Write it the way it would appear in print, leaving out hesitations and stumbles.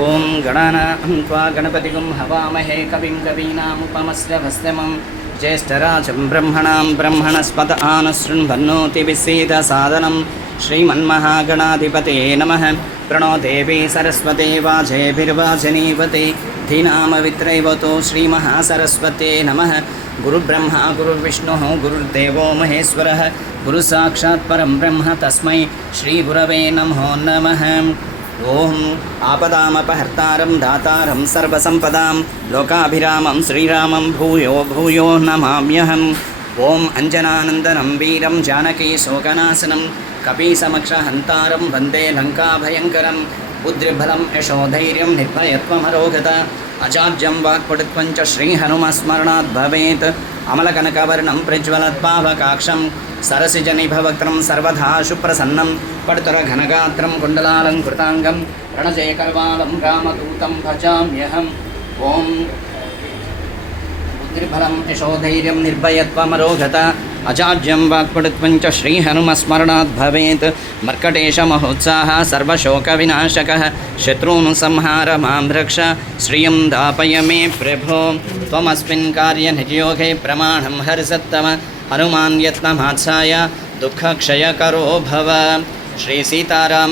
ओं गणानां त्वा गणपतिगुं हवामहे कविं कवीनामुपमश्रवस्तमं ज्येष्ठराजं ब्रह्मणां ब्रह्मणस्पत आनशृण्वन्नोतिभिस्सीदसादनं श्रीमन्महागणाधिपते नमः। प्रणो देवी सरस्वती वाजेभिर्वाजनीवते धीनामवित्रैवतो श्रीमहासरस्वते नमः। गुरुब्रह्मा गुरुर्विष्णुः गुरुर्देवो महेश्वरः गुरुसाक्षात् परं ब्रह्म तस्मै श्रीगुरवे नमो नमः। ओं आपदामपहर्तारं दातारं सर्वसंपदां लोकाभिरामं श्रीरामं भूयो भूयो नमाम्यहम्। ओं अंजनानन्दनं वीरं जानकी शोकनाशनं कपीसमक्षहन्तारं वन्दे लङ्काभयङ्करं। बुद्धिबलं यशोधैर्यं निर्भयत्वमरोगता अजाड्यं वाक्पटुत्वं च श्रीहनुमस्मरणात् भवेत्। अमलकनकवर्णं प्रज्वलत्पावकाक्षं सरसिजनिभवक्त्रं सर्वधा शुप्रसन्नं पडतुरघनगात्रं कुण्डलालङ्कृताङ्गं रणजयकर्वालं रामदूतं भजाम्यहम्। ओं बुद्धिर्बलं यशोधैर्यं निर्भयत्वमरोगता अजाड्यं वाक्पटुत्वं च श्रीहनुमस्मरणात् भवेत्। मर्कटेशमहोत्साहः सर्वशोकविनाशकः शत्रून् संहार मां रक्ष श्रियं दापय मे प्रभो। त्वमस्मिन् कार्यनिर्योगे प्रमाणं हर्षत्तम हनुमान् यत्नमात्साय दुःखक्षयकरो भव। श्री सीताराम